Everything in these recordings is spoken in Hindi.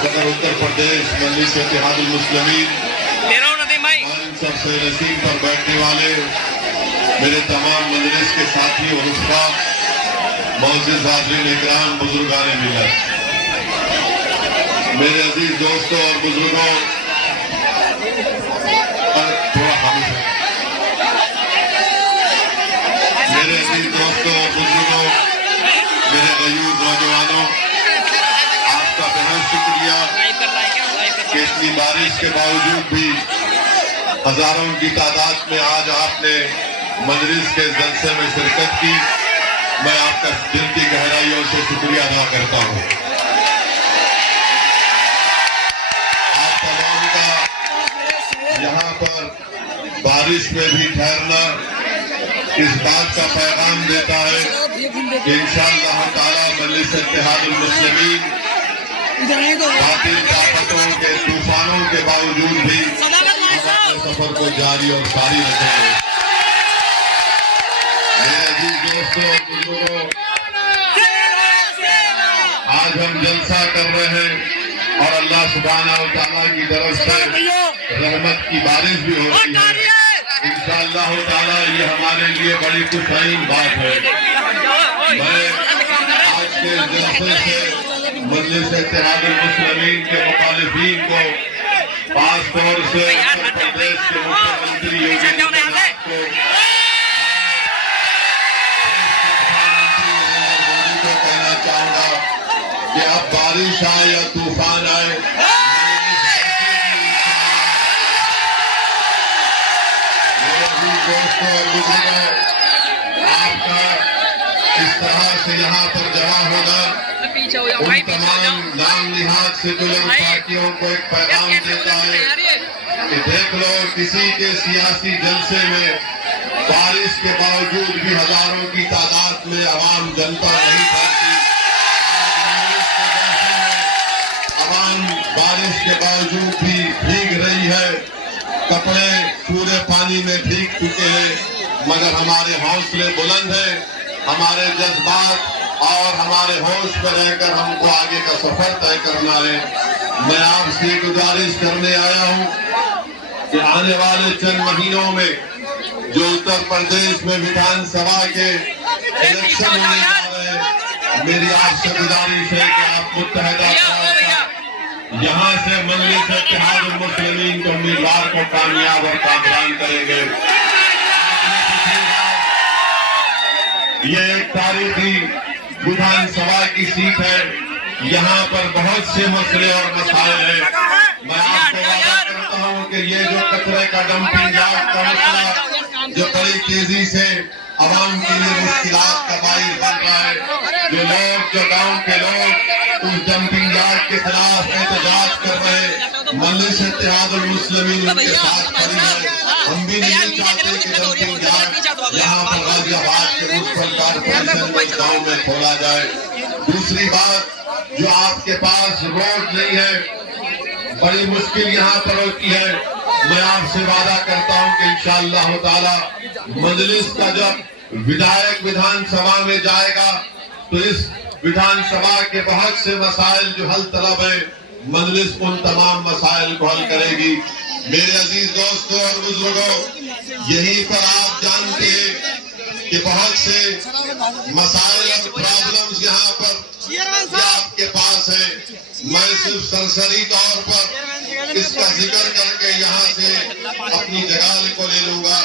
सदर उत्तर प्रदेश मजलिस इत्तेहादुल मुस्लिमीन, सबसे नसीब पर बैठने वाले मेरे तमाम मजलिस के साथी और उसका मौजूद हाज़रीन इकराम, बुजुर्गान मिलत, मेरे अजीज दोस्तों और बुजुर्गों, मेरे अजीज दोस्तों और बुजुर्गों, मेरे गयूर नौजवानों, आपका बेहद शुक्रिया कि इतनी बारिश के बावजूद भी हजारों की तादाद में आज आपने मजलिस के जलसे में शिरकत की। मैं आपका दिल की गहराइयों से शुक्रिया अदा करता हूँ। आप तमाम का यहाँ पर बारिश में भी ठहरना इस बात का पैगाम देता है कि इंशाअल्लाह ताला मजलिस इत्तेहादुल मुस्लिमीन बातिल ताकतों के तूफानों के बावजूद भी अपने सफर को जारी और सारी रखेंगे। मेरे अजीज दोस्तों और बुजुर्गों, आज हम जलसा कर रहे हैं और अल्लाह सुब्हानहू व तआला की तरफ से रहमत की बारिश भी हो रही है। इंशाअल्लाह ताला ये हमारे लिए बड़ी खुशहाल बात है। मैं आज के जलसे से मजलिस इत्तेहादुल मुस्लिमीन के मुखालिफीन को पास तौर से उत्तर प्रदेश के मुख्यमंत्री योगी आदित्यनाथ को कहना चाहूंगा कि अब बारिश आए या तूफान आए, दोस्तों और बुजुर्गों, आपका इस तरह से यहाँ पर जमा होना उन तमाम नाम निहाद से जुड़े पार्टियों को एक पैगाम देता है कि देख लो, किसी के सियासी जलसे में बारिश के बावजूद भी हजारों की तादाद में आवाम जनता नहीं पाती। आवाम बारिश के बावजूद भी भीग रही है, कपड़े पूरे पानी में भीग चुके हैं, मगर हमारे हौसले बुलंद हैं, हमारे जज्बात और हमारे होश पर रहकर हमको आगे का सफर तय करना है। मैं आपसे गुजारिश करने आया हूं कि आने वाले चंद महीनों में जो उत्तर प्रदेश में विधानसभा के इलेक्शन होने जा रहे हैं, मेरी आपसे गुजारिश है कि आप मुत्तहदा यहाँ से मजलिस इत्तेहादुल मुस्लिमीन के उम्मीदवार को कामयाब और कामयाब करेंगे। ये एक तारीखी विधानसभा की सीट है, यहाँ पर बहुत से मसले और मसाइल हैं। मैं आपको वादा करता हूँ कि ये जो कचरे का डंपिंग यार्ड का मसला जो बड़ी तेजी से आवाम के लिए मुश्किलात का बाइस बन रहा है, जो गांव के लोग उस डंपिंग यार्ड के खिलाफ एहतजाज कर रहे हैं, मजलिस इत्तेहादुल मुस्लिमीन उनके साथ खड़ी है। हम भी नहीं चाहते कि डंपिंग यार्ड यहाँ पर गाजियाबाद के म्युनिसिपल कॉर्पोरेशन में गाँव में खोला जाए। दूसरी बात, जो आपके पास रोड नहीं है, बड़ी मुश्किल यहाँ पर होती है। मैं आपसे वादा करता हूँ कि इंशाअल्लाह ताला मजलिस का जब विधायक विधानसभा में जाएगा तो इस विधानसभा के बहुत से मसाइल जो हल तलब है, मजलिस उन तमाम मसाइल को हल करेगी। मेरे अजीज दोस्तों और बुजुर्गों, यहीं पर आप जानते हैं कि बहुत से मसाइल और प्रॉब्लम्स यहाँ पर आपके पास है। मैं सिर्फ सरसरी तौर पर इसका जिक्र करके यहाँ से अपनी जगह को ले लूंगा।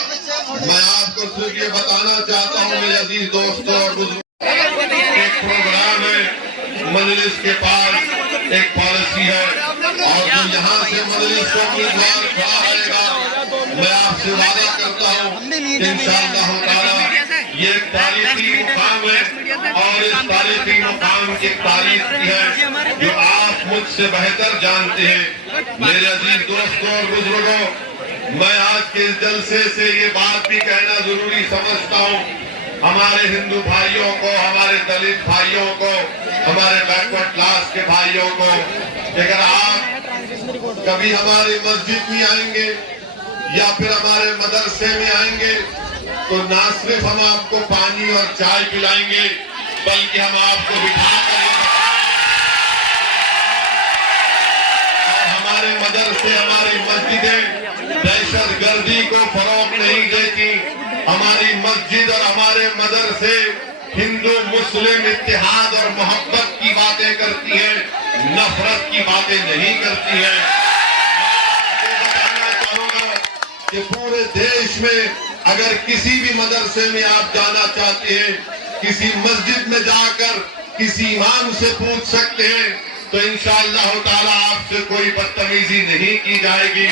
मैं आपको सिर्फ ये बताना चाहता हूँ मेरे अजीज दोस्तों और बुजुर्गों, एक प्रोग्राम है, मजलिस के पास एक पॉलिसी है, और जो यहाँ से मजलिस को उम्मीदवार खड़ा रहेगा, मैं आपसे वादा करता हूँ कि इंशाअल्लाह ताला ये एक तारीखी मुकाम है, और इस तारीखी मुकाम की तारीख की है जो आप मुझसे बेहतर जानते हैं। मेरे अजीज दोस्तों और बुजुर्गों, मैं आज के इस जलसे से ये बात भी कहना जरूरी समझता हूँ, हमारे हिंदू भाइयों को, हमारे दलित भाइयों को, हमारे बैकवर्ड क्लास के भाइयों को, अगर आप कभी हमारी मस्जिद में आएंगे या फिर हमारे मदरसे में आएंगे तो ना सिर्फ हम आपको पानी और चाय पिलाएंगे, बल्कि हम आपको बिठा कर मदरसे, हमारी मस्जिदें दहशत गर्दी को फरोग नहीं देती। हमारी मस्जिद और हमारे मदरसे हिंदू मुस्लिम इत्तेहाद और मोहब्बत की बातें करती है, नफरत की बातें नहीं करती है। मैं आपको बताना चाहूंगा कि पूरे देश में अगर किसी भी मदरसे में आप जाना चाहते हैं, किसी मस्जिद में जाकर किसी इमाम से पूछ सकते हैं, तो इंशाअल्लाह ताला आपसे कोई बदतमीजी नहीं की जाएगी।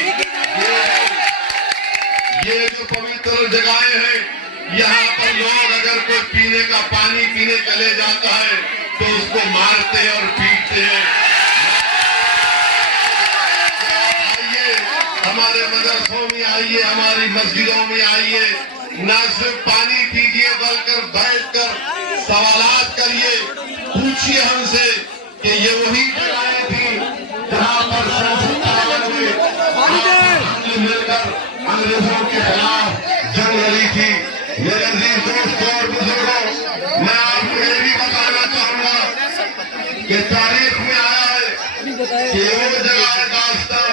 ये जो पवित्र जगहें हैं, यहाँ पर लोग अगर कोई पीने का पानी पीने चले जाता है तो उसको मारते हैं और पीटते हैं। आइए हमारे मदरसों में आइए, हमारी मस्जिदों में आइए, न सिर्फ पानी पीजिए बल्कि बैठकर सवालात करिए, पूछिए हमसे कि ये वही जगहें थी जहाँ पर मिलकर अंग्रेजों के खिलाफ जंग लड़ी थी। मेरे अजीज दोस्तों और बुजुर्गों, मैं आपको ये भी बताना चाहूंगा कि तारीख में आया है कि वो जगह है दास्तां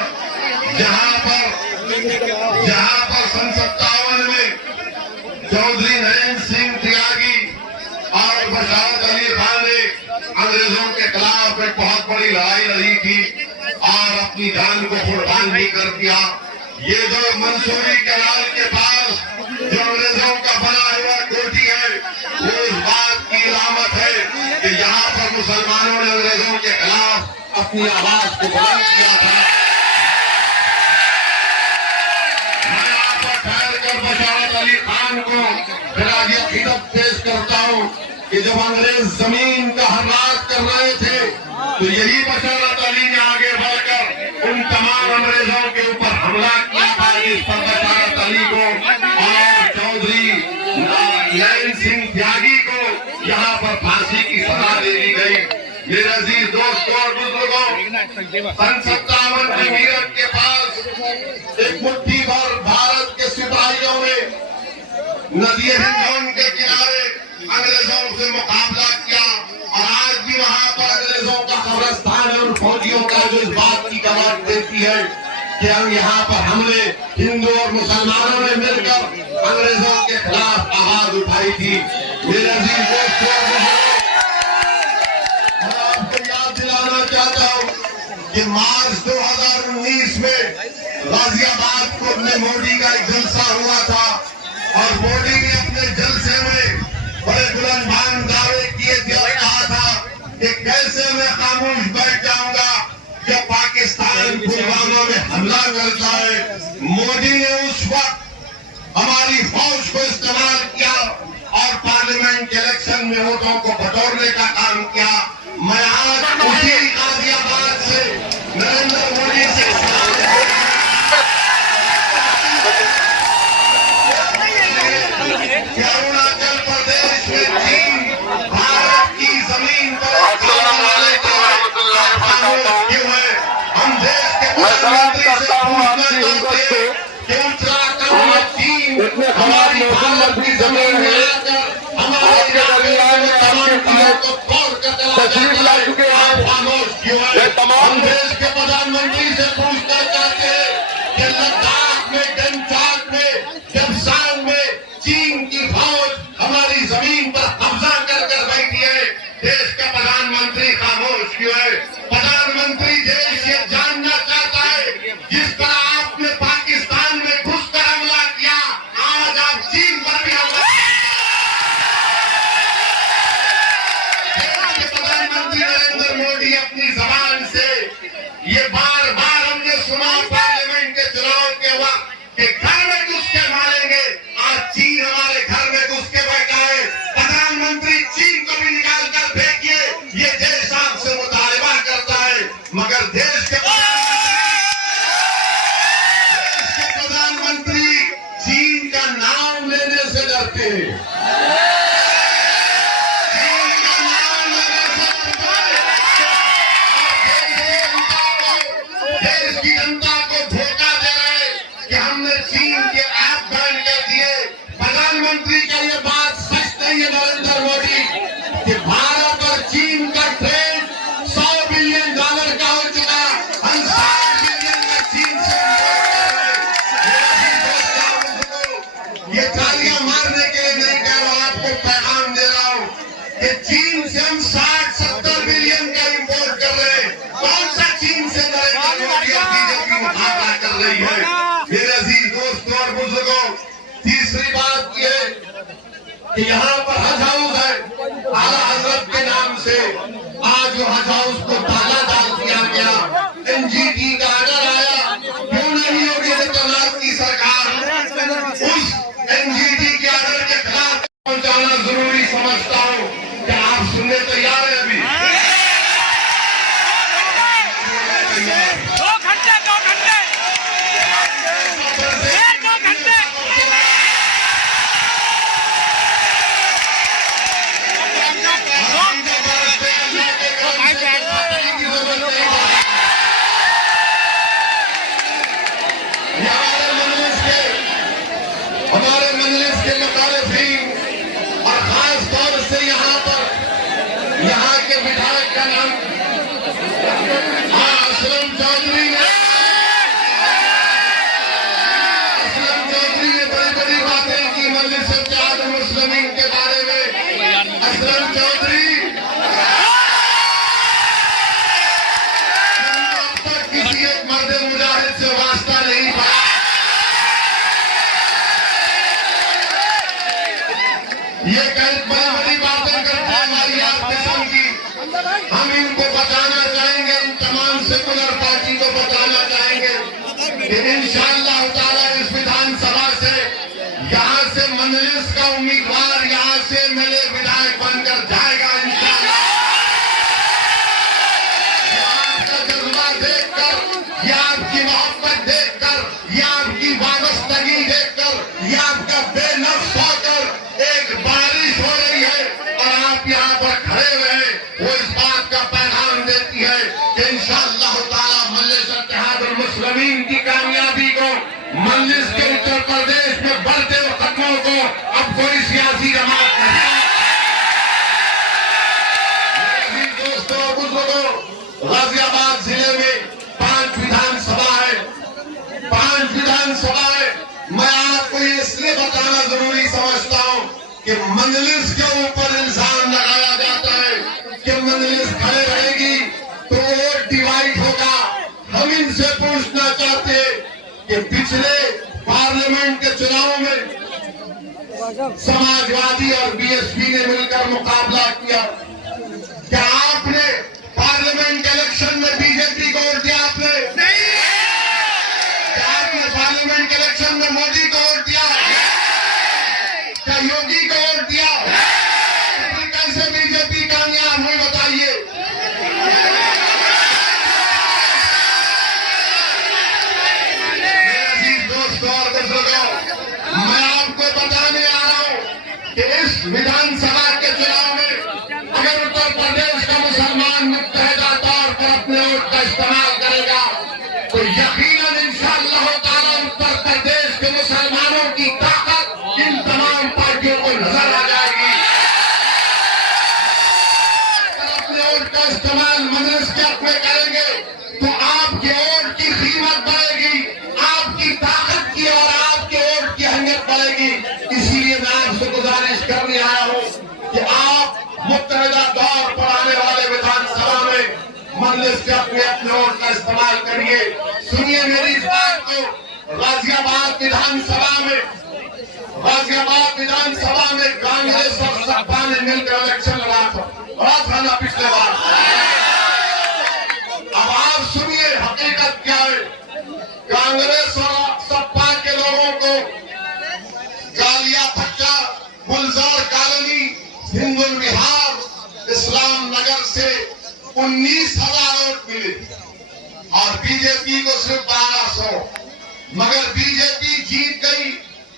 जहाँ पर सन 57 में चौधरी नयन सिंह त्यागी और बशारत अली खान ने अंग्रेजों के खिलाफ एक बहुत बड़ी लड़ाई लड़ी थी और अपनी जान को कुर्बान भी कर दिया। ये जो मंसूरी कैनाल के पास जो अंग्रेजों का बना हुआ कोठी है, वो इस बात की अलामत है कि यहाँ पर मुसलमानों ने अंग्रेजों के खिलाफ अपनी आवाज को बुलंद किया था। मैं यहाँ पर ठहर कर बशारत अली खान को फिर खिदमत पेश करता हूँ कि जब अंग्रेज जमीन का हर्रास कर रहे थे तो यही बशारत अली ने आगे बढ़कर उन तमाम अंग्रेजों के ऊपर हमला किया था, जिस पर बशारत अली को और चौधरी नयन सिंह त्यागी को यहाँ पर फांसी की सजा दे दी गई। मेरे अजीज दोस्तों और बुजुर्गों, सन 57 में मीरठ के पास एक मुट्ठी भर भारत के सिपाहियों ने नदी हिंद के किनारे अंग्रेजों से मुकाबला किया और आज भी वहाँ पर अंग्रेजों का कब्रिस्तान है। उन फौजियों का जो इस बात की गवाह देती है कि हम यहाँ पर हमने हिंदू और मुसलमानों ने मिलकर अंग्रेजों के खिलाफ आवाज उठाई थी। मेरे अजीज दोस्तों, मैं आपको याद दिलाना चाहता हूँ कि मार्च 2019 में गाजियाबाद कोर्ट में मोदी का एक जलसा हुआ था और मोदी ने अपने जलसे में बड़े बुलंद दावे किए थे और कहा था कि कैसे मैं खामोश बैठ जाऊंगा जब पाकिस्तान पुलवामा में हमला करता है। मोदी ने उस वक्त हमारी फौज को इस्तेमाल किया और पार्लियामेंट के इलेक्शन में वोटों को बटोरने का काम किया। मैं आज उसी गाजियाबाद से नरेंद्र मोदी से अरुणाचल प्रदेश में चीन भारत की जमीन पर क्यों है? हम देश के प्रधानमंत्री से पूछना चाहते हैं कि उत्तराखंड में चीन हमारी भारत की जमीन में आकर हमारे को तोड़ कर तशरीफ ला चुके हैं, खामोश क्यों है? हम देश के प्रधानमंत्री से पूछना चाहते हैं कि लद्दाख में, डेनचार्क में, जबसांग में चीन की फौज हमारी जमीन पर कब्जा कर बैठी है, देश का प्रधानमंत्री खामोश क्यों है? प्रधानमंत्री देश ये जानना चाहता है जिस तरह आपने पाकिस्तान में घुसकर हमला किया, आज आप चीन पर भी हमला। देश के प्रधानमंत्री नरेंद्र मोदी अपनी जबान से ये बार बार हमने सुना पार्लियामेंट के चुनाव के वक्त कि घर में घुस के मारेंगे, आज चीन हमारे घर में घुस के बैठा है। प्रधानमंत्री चीन को भी निकाल कर फेंकिए, ये देश आपसे मुतालिबा करता है, मगर देश के प्रधानमंत्री चीन का नाम लेने से डरते हैं। चीन का नाम लेने से डरते हैं। देश की जनता को धोखा दे रहे कि हमने चीन के ऐप बैन कर दिए। प्रधानमंत्री का ये बात सच नहीं है नरेंद्र मोदी कि भारत और चीन का ट्रेड $100 बिलियन का हो चुका। हम $60 बिलियन का घाटा कर रही है। मेरे अजीज दोस्तों और बुजुर्गों, तीसरी बात ये कि यहाँ पर हज हाउस है, आला हजरत के नाम से आज जो हज हाउस को ताला डाल दिया गया। एनजीटी का ऑर्डर आया, क्यों नहीं योगी आदित्यनाथ की सरकार उस एनजीटी के ऑर्डर के खिलाफ पहुंचाना जरूरी समझता हूँ। क्या आप सुनने तैयार है? अभी 2 घंटे हमारे मजलिस के मुखालिफीन और खास तौर से यहाँ के विधायक का नाम असलम चौधरी ने बड़ी बड़ी बातें की मजलिस इत्तेहाद मुस्लिमीन के बारे में। असलम चौधरी अब तक किसी एक मर्द मुजाहिद से वास्ता नहीं पाया। ये कई बड़ी बड़ी बातें करते हैं हमारी आप किस्म की। हम इनको बताना चाहेंगे, इन तमाम सेकुलर पार्टी को बताना चाहेंगे कि इंशाअल्लाह ताला इस विधानसभा से यहाँ से मजलिस का उम्मीदवार यहाँ से मेरे विधायक बनकर जाएगा इंशाअल्लाह। आपका जज्बा देखकर, ये आपकी मोहब्बत देखकर, ये आपकी वाबस्तगी देखकर, ये आपका बेनफ्स होकर एक बारिश हो रही है और आप यहाँ पर खड़े हुए, वो इस बात का पैगाम देती है कि इंशाअल्लाह ताला मजलिस इत्तेहाद मुस्लिमीन की कामयाबी को, मजलिस के उत्तर प्रदेश में बढ़ते हुए कदमों को अब कोई सियासी जमात नहीं। दोस्तों बुजुर्गों, गाजियाबाद जिले में 5 विधानसभा है, 5 विधानसभा है। मैं आपको इसलिए बताना जरूरी समझता हूँ कि मजलिस के ऊपर इल्जाम लगाया जाता है कि मजलिस खड़े रहेगी तो वोट डिवाइड होगा। हम इनसे पूछना चाहते हैं कि पिछले पार्लियामेंट के चुनाव में समाजवादी और बीएसपी ने मिलकर मुकाबला किया। क्या आपने पार्लियामेंट इलेक्शन में बीजेपी को वोट दिया? आपने नहीं। क्या आपने पार्लियामेंट इलेक्शन में मोदी को वोट दिया? क्या योगी को वोट दिया? कैसे बीजेपी कामयाब हुई बताइए? मेरे अजीज दोस्तों और बुजुर्गों, मैं आपको बताने आ रहा हूं कि इस विधानसभा के चुनाव में अगर उत्तर प्रदेश का मुसलमान मुत्तहिदा तौर पर अपने वोट का इस्तेमाल करेगा तो यकीनन इंशाअल्लाह ताला उत्तर प्रदेश के मुसलमानों की ताकत इन तमाम पार्टियों को नजर आ जाएगी। अपने वोट का इस्तेमाल मजलिस के हक में करेंगे तो आपके वोट की कीमत बढ़ेगी, आपकी ताकत की और आपके वोट की अहमियत बढ़ेगी। इसीलिए मैं आपसे गुजारिश करने आया हूँ कि आप मुत्तहिदा दौर पर आने वाले विधानसभा में मजलिस के अपने वोट का इस्तेमाल करिए। सुनिए मेरी इस बात को, गाजियाबाद विधानसभा में कांग्रेस और सपा ने मिलकर इलेक्शन लड़ा था ना पिछले बार। अब आप सुनिए हकीकत क्या है। कांग्रेस और सपा के लोगों को गालिया पट्टा, गुलजार कॉलोनी, हिंदुल विहार, इस्लाम नगर से 19,000 वोट मिले और बीजेपी को सिर्फ 1200, मगर बीजेपी जीत गई।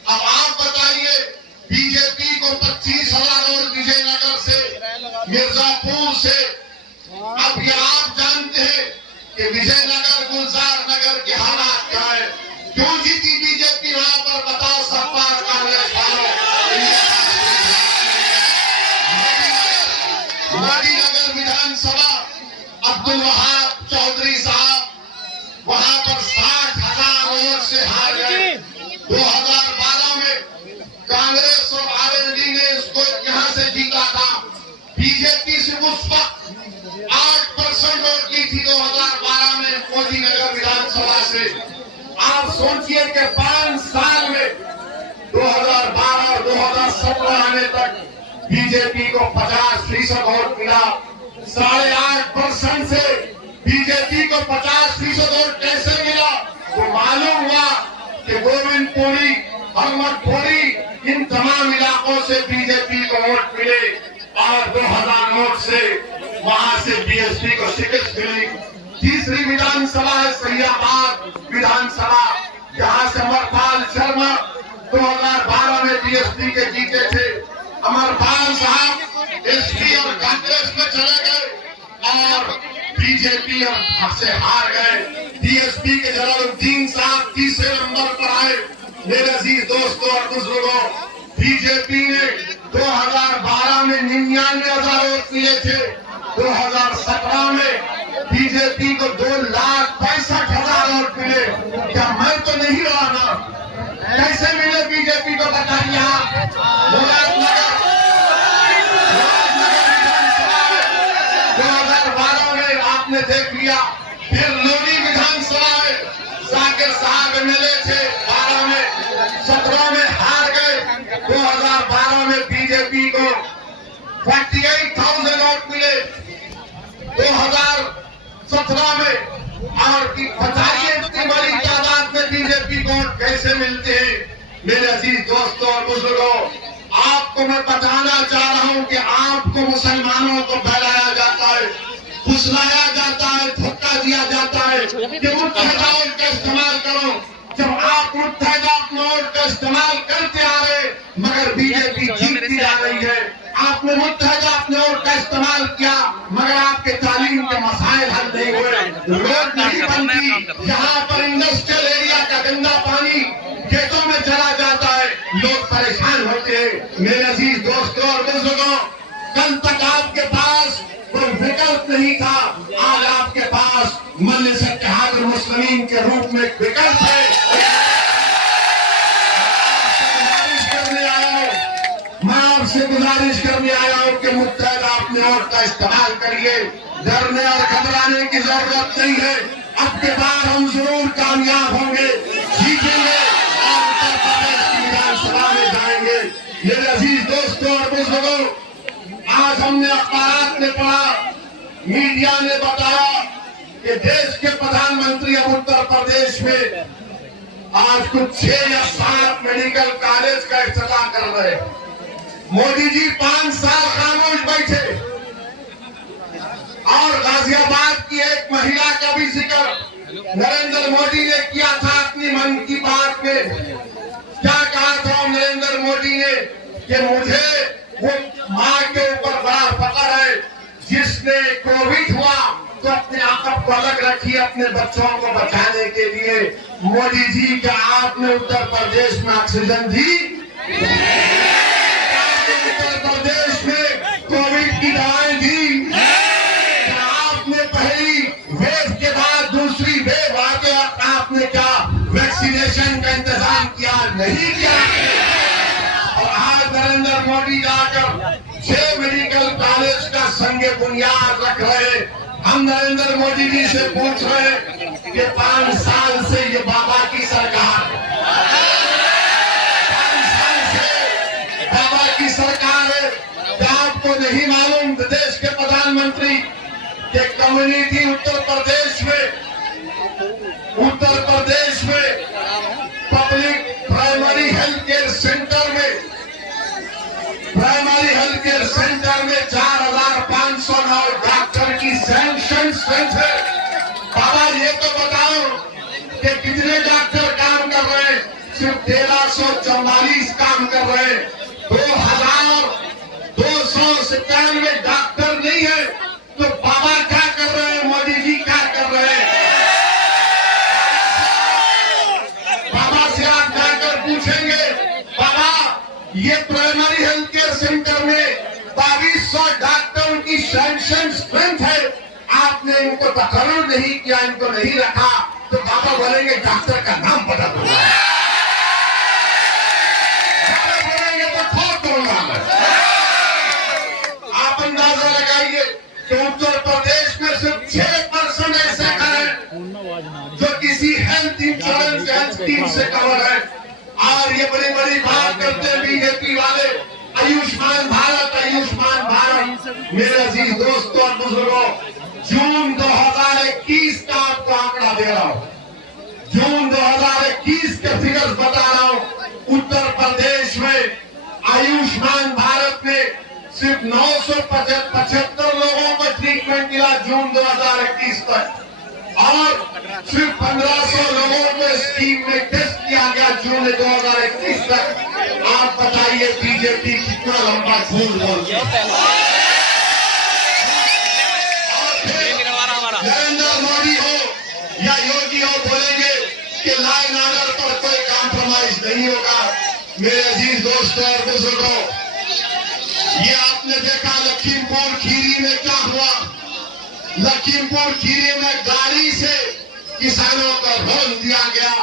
अब आप बताइए, बीजेपी को 25,000 वोट विजयनगर से, मिर्जापुर से। अब ये आप जानते हैं कि विजयनगर, गुलजार नगर के हालात क्या है। क्यों जीती बीजेपी वहां पर? बताओ सपा कांग्रेस वालों। मोदीनगर विधानसभा अब्दुल वहाब चौधरी साहब वहां पर 60,000 वोट से हार गए। 2012 में कांग्रेस और आरएलडी ने इसको यहां से जीता था। बीजेपी से उस वक्त 8% वोट ली थी 2012 में मोदीनगर विधानसभा से। सोचिए कि 5 साल में 2012 और 2017 आने तक बीजेपी को 50% वोट मिला। 8.5% से बीजेपी को 50% वोट कैसे मिला? तो मालूम हुआ कि गोविंदपुरी, हरमतपुरी, इन तमाम इलाकों से बीजेपी को वोट मिले और 2009 से वहां से बीएसपी को शिकस्त मिली। तीसरी विधानसभा है सैयाबाद विधानसभा, जहां से अमरपाल शर्मा 2012 में बीएसपी के जीते थे। अमरपाल साहब एसपी और कांग्रेस में चले गए और बीजेपी से हार गए। बीएसपी के जलालुद्दीन साहब तीसरे नंबर पर आए। मेरे अजीज दोस्तों और बुजुर्गों, बीजेपी ने 2012 में 99,000 वोट मिले थे। 2017 में बीजेपी को 2,65,000 वोट मिले। क्या मैं तो नहीं रहा ना? कैसे मिले बीजेपी को बताइए आप? मुरादनगर विधानसभा 2012 में आपने देख लिया। फिर लोनी विधानसभा है, जाकिर साहब एमएलए थे 12 में, 17 में हार गए। 2012 में बीजेपी को 48,000 वोट मिले 2017 में। और बताइए इतनी बड़ी तादाद में बीजेपी को वोट कैसे मिलते हैं? मेरे अजीज दोस्तों और बुजुर्गों, आपको मैं बताना चाह रहा हूं कि आपको मुसलमानों को बहलाया जाता है, फुसलाया जाता है, धोखा दिया जाता है कि मुत्तहिदा वोट का इस्तेमाल करो। जब आप मुत्तहिदा वोट का इस्तेमाल करते आ रहे मगर बीजेपी जीतती जा रही है। आपने मुत्तहिदा अपने वोट का इस्तेमाल किया मगर आपके तालीम के मसाइल हल नहीं हुए, रोड नहीं बनती। यहाँ पर इंडस्ट्रियल एरिया का गंदा पानी खेतों में चला जाता है, लोग परेशान होते हैं। मेरे अजीज दोस्तों और बुजुर्गों, कल तक आपके पास कोई विकल्प नहीं था, आज आपके पास मजलिस इत्तेहादुल मुस्लिमीन के रूप में एक विकल्प है। मैं आपसे गुजारिश करने आया हूं कि मुत्तहिदा अपने वोट का इस्तेमाल करिए। डरने और घबराने की जरूरत नहीं है। अब के बाद हम जरूर कामयाब होंगे, जीतेंगे और उत्तर प्रदेश की विधानसभा में जाएंगे। मेरे अजीज दोस्तों और बुजुर्गों, आज हमने अखबार में पढ़ा, मीडिया ने बताया कि देश के प्रधानमंत्री अब उत्तर प्रदेश में आज कुछ 6 या 7 मेडिकल कॉलेज का इफ्तिताह कर रहे हैं। मोदी जी 5 साल खामोश बैठे और गाजियाबाद की एक महिला का भी जिक्र नरेंद्र मोदी ने किया था अपनी मन की बात में। क्या कहा था नरेंद्र मोदी ने कि मुझे वो माँ के ऊपर बड़ा फख्र है जिसने कोविड हुआ तो अपने आप को अलग रखी अपने बच्चों को बचाने के लिए। मोदी जी क्या आपने उत्तर प्रदेश में ऑक्सीजन दी? उत्तर प्रदेश में कोविड की दवाएं दी? क्या आपने पहली वेव के बाद दूसरी वेव आके आपने क्या वैक्सीनेशन का इंतजाम किया? नहीं किया। और आज नरेंद्र मोदी जाकर 6 मेडिकल कॉलेज का संगे बुनियाद रख रहे। हम नरेंद्र मोदी जी से पूछ रहे हैं कि 5 साल से ये बाबा की सरकार, 5 साल से बाबा की सरकार है। क्या आपको नहीं मालूम देश के प्रधानमंत्री के कम्युनिटी उत्तर प्रदेश में public primary health care centre में 4,509 डॉक्टर की सैंक्शन स्ट्रेंथ है। बाबा ये तो बताओ कि कितने डॉक्टर काम कर रहे हैं? सिर्फ 1344 काम कर रहे हैं। 2,297 डॉक्टर नहीं है तो बाबा क्या कर रहे हैं? मोदी जी क्या कर रहे हैं? बाबा से आप जाकर पूछेंगे, बाबा ये प्राइमरी हेल्थ केयर सेंटर में 2200 डॉक्टरों की सैंक्शन स्ट्रेंथ है, आपने इनको तकर्रुर नहीं किया, इनको नहीं रखा, तो बाबा बोलेंगे डॉक्टर का नाम पता दूंगा, बोलेंगे तो ठोक दूंगा मैं। आप अंदाजा लगाइए कि उत्तर प्रदेश में सिर्फ 6% ऐसे हैं जो किसी हेल्थ इंश्योरेंस स्कीम से कवर है। और ये बड़ी बड़ी बात करते हैं बीजेपी वाले, आयुष्मान भारत, आयुष्मान भारत। मेरे अजीज दोस्तों और बुजुर्गों, जून 2021 का आपको आंकड़ा दे रहा हूं, जून 2021 के फिगर्स बता रहा हूं। उत्तर प्रदेश में आयुष्मान भारत में सिर्फ 975 लोगों को ट्रीटमेंट मिला जून 2021 तक, और सिर्फ 1500 लोगों को स्कीम में टेस्ट किया गया जून 2021 तक। आप बताइए बीजेपी कितना लंबा झूठ बोलती है। नरेंद्र मोदी हो या योगी हो, बोलेंगे कि लॉ एंड ऑर्डर पर कोई कॉम्प्रोमाइज नहीं होगा। मेरे अजीज दोस्तों और बुजुर्गों, ये आपने देखा लखीमपुर खीरी में क्या हुआ। लखीमपुर खीरी में गाड़ी से किसानों को रोल दिया गया।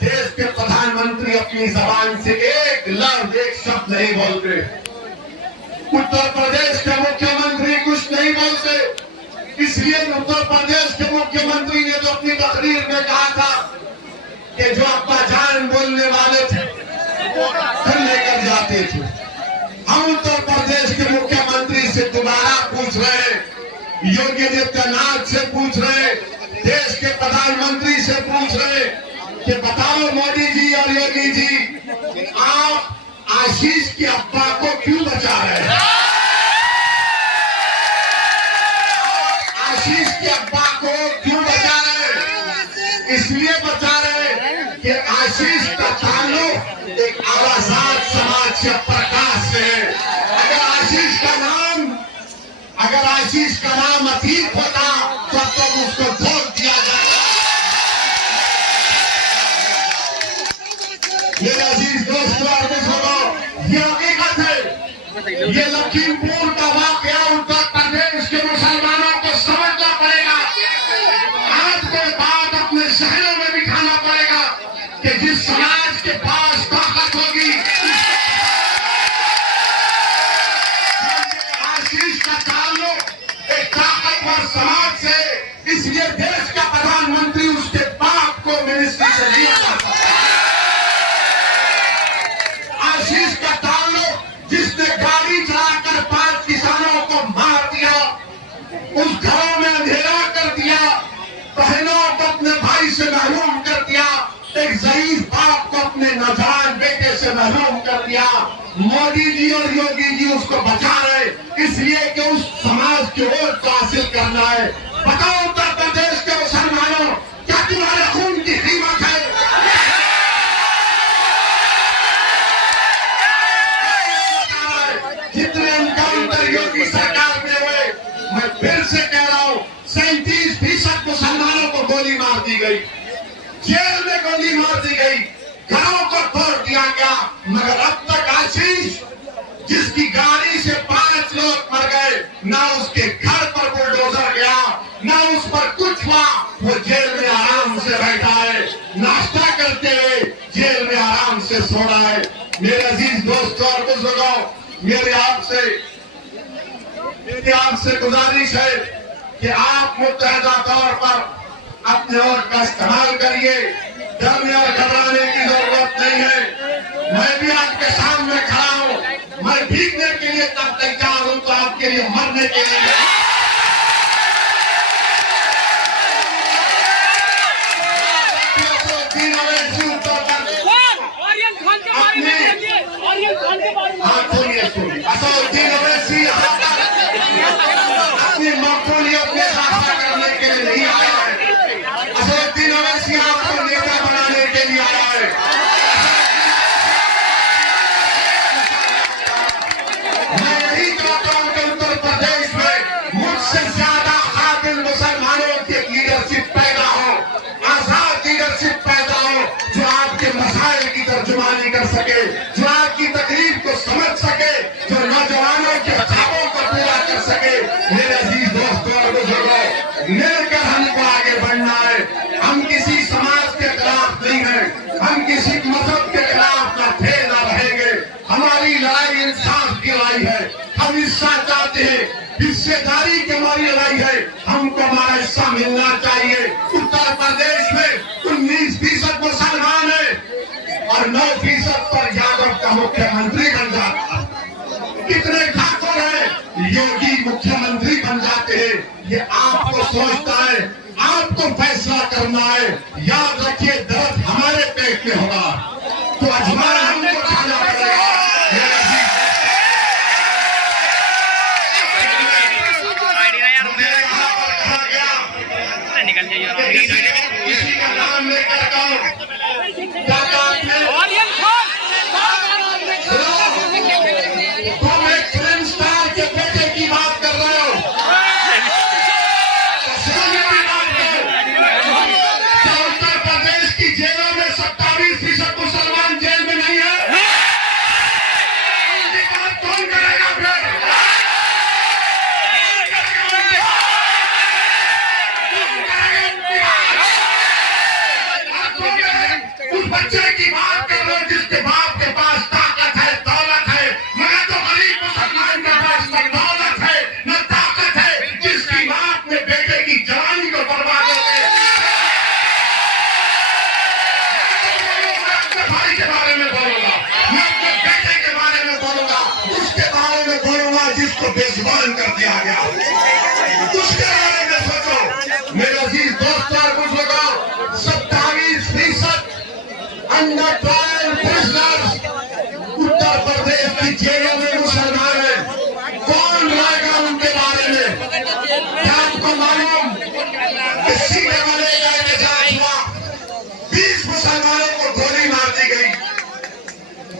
देश के प्रधानमंत्री अपनी जबान से एक लफ्ज, एक शब्द नहीं बोलते। उत्तर प्रदेश के मुख्यमंत्री कुछ नहीं बोलते। इसलिए उत्तर प्रदेश के मुख्यमंत्री ने जो अपनी तकरीर में कहा था कि जो अब्बा जान बोलने वाले थे वो घर लेकर जाते थे। हम उत्तर प्रदेश के मुख्यमंत्री से दोबारा पूछ रहे हैं, योगी आदित्यनाथ से पूछ रहे हैं, देश के प्रधानमंत्री से पूछ रहे हैं कि बताओ मोदी जी और योगी जी, आप आशीष के अब्बा को क्यों बचा रहे हैं? आशीष के अब्बा को क्यों बचा रहे हैं? इसलिए बचा रहे हैं कि आशीष का ताल्लुक एक आवाजात समाज से, प्रकाश से है। अगर आशीष का नाम अतीत होता तब तक उसको छोड़ दिया जाता। मेरे अजीज दोस्तों और बुजुर्गों, ये हकीकत है। ये लखीमपुर का वाकया उत्तर प्रदेश के मुसलमानों को समझना पड़ेगा। आज के बाद अपने शहरों में बिठाना पड़ेगा कि जिस समाज के पास ताकत होगी, आशीष का ताल्लुक एक ताकतवर समाज से, इसलिए देश का प्रधानमंत्री उसके बाप को मिनिस्ट्री से नहीं हटा सकता। आशीष का ताल्लुक जिसने गाड़ी चलाकर 5 किसानों को मार दिया, उस घरों में अंधेरा कर दिया, बहनों को अपने भाई से महरूम कर दिया, एक ज़ईफ बाप को अपने नौजवान बेटे से महरूम कर दिया। मोदी जी और योगी जी उसको बचा रहे, इसलिए कि उस समाज की वोट को हासिल करना है। बताओ उत्तर प्रदेश के मुसलमानों, क्या तुम्हारे खून की कीमत है? जितने एनकाउंटर योगी सरकार में हुए, मैं फिर से कह रहा हूं, 37% मुसलमानों को गोली मार दी गई, जेल में गोली मार दी गई, घरों को तोड़ दिया गया। मगर अब तक आशीष, जिसकी गाड़ी से 5 लोग मर गए, ना उसके घर पर बुलडोजर गया, ना उस पर कुछ हुआ, वो जेल में आराम से बैठा है, नाश्ता करते हुए जेल में आराम से सो रहा है। मेरे अजीज दोस्तों और बुजुर्गों, मेरी आपसे गुजारिश है कि आप मुत्तहदा तौर पर अपने वोट का इस्तेमाल करिए। डरने और घबराने की जरूरत नहीं है। मैं भी आपके सामने खड़ा हूं, मैं भीगने के लिए तब तैयार हूं तो आपके लिए मरने के लिए। असदुद्दीन अवैसी अपनी मकबूलियत में इजाफा करने के लिए नहीं आया है। असदुद्दीन अवैसी आपको नेता बनाने के लिए आया है। मैं यही चाहता हूं कि उत्तर प्रदेश में मुझसे ज्यादा काबिल मुसलमानों की लीडरशिप पैदा हो, आजाद लीडरशिप पैदा हो, जो आपके मसाइल की तर्जुमानी कर सके, जो आपकी तकलीफ को समझ सके, जो नौजवानों के ख्वाबों को पूरा कर सके। मेरे अजीज दोस्तों और बुजुर्गों, मिलकर हमको आगे बढ़ना है। हम किसी समाज के खिलाफ नहीं है, हम किसी मजहब के खिलाफ ना थे ना रहेंगे। हमारी लड़ाई इंसाफ की लड़ाई है। हम हिस्सा चाहते हैं, हिस्सेदारी की हमारी लड़ाई है। हमको हमारा हिस्सा मिलना चाहिए। उत्तर प्रदेश में 19% मुसलमान है, 9% पर यादव का मुख्यमंत्री बन जाता। कितने ठाकुर हैं योगी मुख्यमंत्री बन जाते हैं। ये आपको सोचता है, आपको फैसला करना है। याद रखिए, दर्द हमारे पेट में होगा तो अजमान हमको खाना पड़ेगा। किसी का नाम लेकर तुम एक फिल्म स्टार के बेटे की बात कर रहे हो। क्या उत्तर प्रदेश की जेलों में 27% मुसलमान जेल में नहीं है? इसकी बात कौन करेगा फिर? उस बच्चे की बात कर रहे हो जिसके बाप के पास ताकत है, दौलत है, मगर तो गरीब मुसलमान के पास न दौलत है न ताकत है, जिसकी बाप ने बेटे की जवानी को बर्बाद हो गए। मैं अपने भाई के बारे में बोलूंगा, मैं अपने बेटे के बारे में बोलूंगा, उसके बारे में बोलूंगा जिसको बेजुबान कर दिया गया, उसके बारे में सोचो। मेरे अजीज दोस्तों और बुजुर्गों, 27% अंडर 12 प्रिजनर्स उत्तर प्रदेश की जेलों में मुसलमान हैं। कौन लाएगा उनके बारे में? क्या आपको मालूम कि सीधे वाले का एहतजाज हुआ, 20 मुसलमानों को गोली मार दी गई,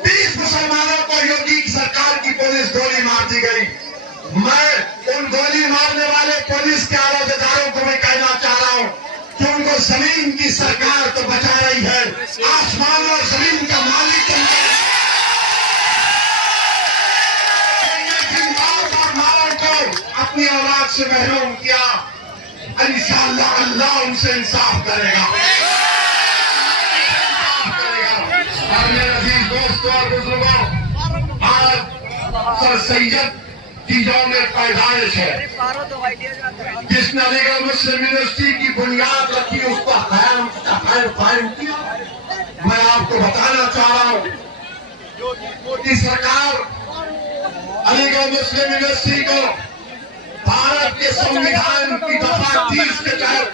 20 मुसलमानों को योगी सरकार की पुलिस गोली मार दी गई। मैं उन गोली मारने वाले पुलिस के आलादारों को मैं कहना चाह रहा हूं कि उनको जमीन की सरकार तो बचा रही है, आसमान और जमीन का मालिक जिन बाप और माओं को अपनी औलाद से महरूम किया, इंशाअल्लाह अल्लाह उनसे इंसाफ करेगा। और मेरे अजीज दोस्तों और बुजुर्गों, आज सर सैयद की यौम पैदाइश है, जिसने अलीगढ़ मुस्लिम यूनिवर्सिटी की बुनियाद रखी, उसका कायम किया। मैं आपको बताना चाह रहा हूं कि सरकार अलीगढ़ मुस्लिम यूनिवर्सिटी को भारत के संविधान की दफा 30 के तहत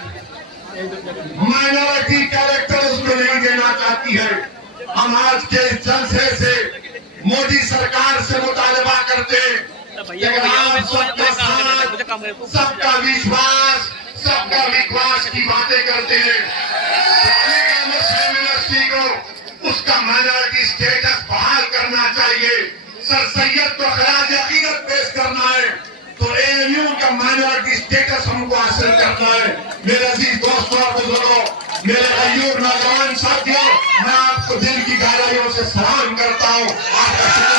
माइनॉरिटी कैरेक्टर उसको नहीं देना चाहती है। हम आज के जलसे से मोदी सरकार से मुतालबा करते हैं, सबका साथ, सबका विश्वास, सबका विश्वास की बातें करते हैं। अलीगढ़ मुस्लिम यूनिवर्सिटी को उसका माइनॉरिटी स्टेटस बहाल करना चाहिए। सर सैयद को खराज अकीदत पेश करना है तो एएमयू का माइनॉरिटी स्टेटस हमको हासिल करना है। मेरे अजीज दोस्तों और बुजुर्गों, मेरे गयूर नौजवान साथियों, मैं आपको दिल की गहराइयों से सलाम करता हूँ। आपका